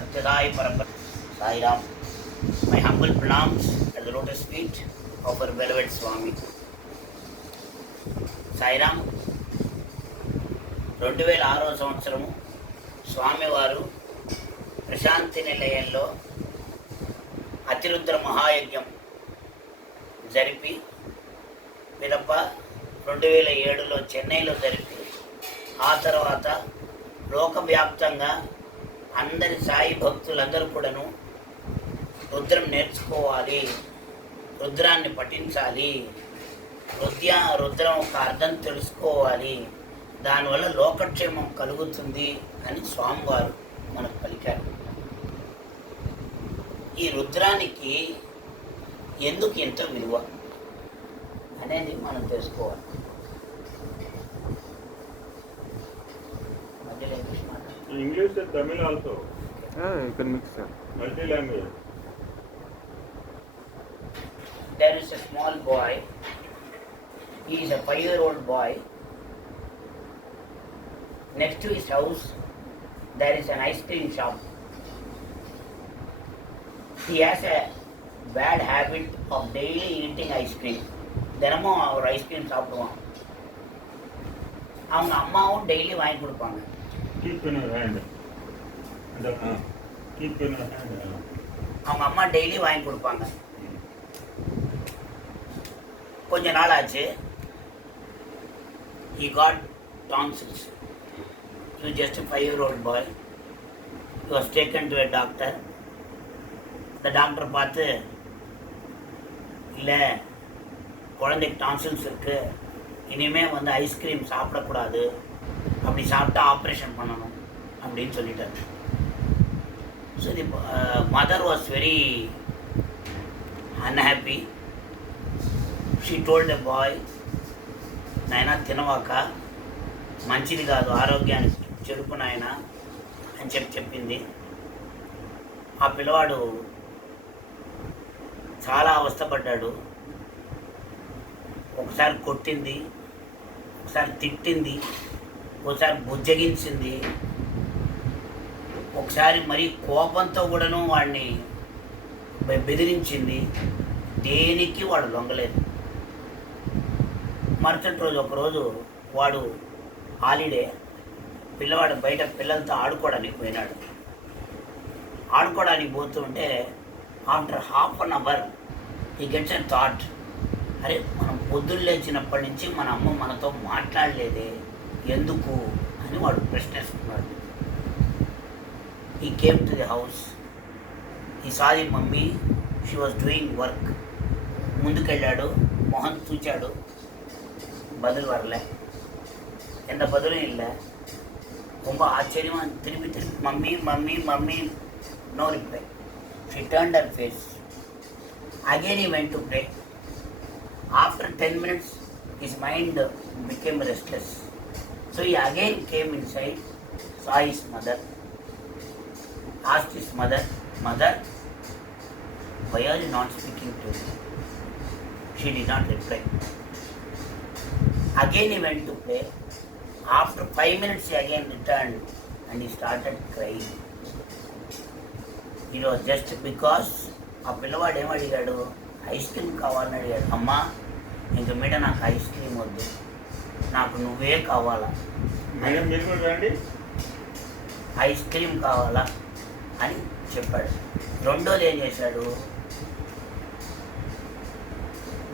Satyadai Parampara. Sai Ram. My humble pranams at the lotus feet of our beloved Swami. Sai Ram. 2006 సంవత్సరము స్వామివారు ప్రశాంతి నిలయంలో అతిరుద్ర మహాయజ్ఞం జరిపి పిదప 2007లో చెన్నైలో జరిపి ఆ తర్వాత లోకవ్యాప్తంగా అందరి సాయి భక్తులందరూ కూడాను రుద్రం నేర్చుకోవాలి, రుద్రాన్ని పఠించాలి, రుద్రం ఒక అర్థం తెలుసుకోవాలి, దానివల్ల లోకక్షేమం కలుగుతుంది అని స్వామివారు మనకు పలికారు. ఈ రుద్రానికి ఎందుకు ఇంత విలువ అనేది మనం తెలుసుకోవాలి. English and Tamil also. You can mix them. Multi-language. There is a small boy. He is a 5-year-old boy. Next to his house, there is an ice cream shop. He has a bad habit of daily eating ice cream. தினமும் அவர் ice cream சாப்பிடுவான். அவங்க அம்மாவும் daily வாங்கி கொடுப்பாங்க. Keep in your hand. Keep in your hand. அவங்க அம்மா daily வாங்கி கொடுப்பாங்க. கொஞ்ச நாள் ஆச்சு. He got tonsils. He was just a 5-year-old boy. He was taken to a doctor. The doctor பார்த்து, இல்லை குழந்தைக்கு டான்சில்ஸ் இருக்குது, இனிமேல் ஐஸ்கிரீம் சாப்பிடக்கூடாது, அப்படி சாப்பிட்டா ஆப்ரேஷன் பண்ணணும் அப்படின்னு சொல்லிட்டார். So the mother was very unhappy. She told a boy, నాయన తినవాక, మంచిది కాదు, ఆరోగ్యానికి చెడుపు నాయన అని చెప్పింది. ఆ పిల్లవాడు చాలా అవస్థపడ్డాడు. ఒకసారి కొట్టింది, ఒకసారి తిట్టింది, ఒకసారి బుజ్జగించింది, ఒకసారి మరీ కోపంతో కూడాను వాడిని బెదిరించింది. దేనికి వాడు లొంగలేదు. మరుసటి రోజు ఒకరోజు వాడు హాలిడే, పిల్లవాడు బయట పిల్లలతో ఆడుకోవడానికి పోయినాడు. ఆడుకోవడానికి పోతుంటే after half an hour he gets a thought, అరే మనం పొద్దున్న లేచినప్పటి నుంచి మన అమ్మ మనతో మాట్లాడలేదే, ఎందుకు అని వాడు ప్రశ్నిస్తున్నాడు. He came to the house. He saw the mummy. She was doing work. ముందుకెళ్ళాడు, మొహం చూచాడు, బదులు వరలే, ఎంత బదులు இல்லை. ரொம்ப ఆశ్చర్యమా తిరిగి mummy mummy mummy, no reply. She turned her face. Again he went to pray. After 10 minutes, his mind became restless. So he again came inside, saw his mother, asked his mother, "Mother, why are you not speaking to me?" She did not reply. Again he went to pray. After 5 minutes he again returned and he started crying. It was just because ఆ పిల్లవాడు ఏమడిగాడు, ice cream కావాలని అడిగాడు. అమ్మా, ఇంక మీద నాకు ice cream వద్దు, నాకు నువ్వే కావాలా, ఐస్ క్రీమ్ కావాలా అని చెప్పాడు. రెండోది ఏం చేశాడు,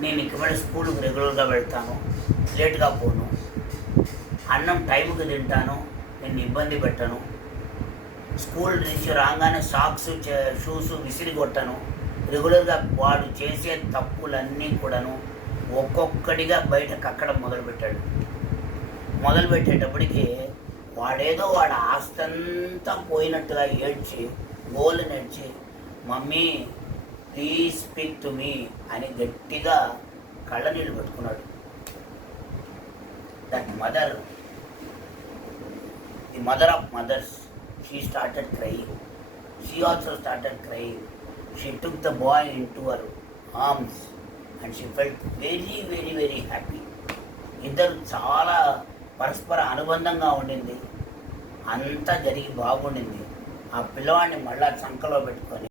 నేను ఇక మీద స్కూల్కి రెగ్యులర్గా వెళ్తాను, లేట్గా పోను, అన్నం టైంకి తింటాను, నేను ఇబ్బంది పెట్టను, స్కూల్ నుంచి రాగానే సాక్స్ షూస్ విసిరి కొట్టను, రెగ్యులర్గా వాడు చేసే తప్పులన్నీ కూడాను ఒక్కొక్కడిగా బయటకు అక్కడం మొదలుపెట్టాడు. మొదలుపెట్టేటప్పటికి వాడేదో వాడు ఆస్తంతా పోయినట్టుగా ఏడ్చి గోలు నడిచి, mummy please speak to me అని గట్టిగా కళ్ళ నీళ్ళు పెట్టుకున్నాడు. That mother, the mother of mothers, she started crying. She also started crying. She took the boy into her arms and she felt very, very, very happy. ఇద్దరు చాలా పరస్పర అనుబంధంగా ఉండింది. అంతా జరిగి బాగుండింది. ఆ పిల్లవాడిని మళ్ళా చంకలో పెట్టుకొని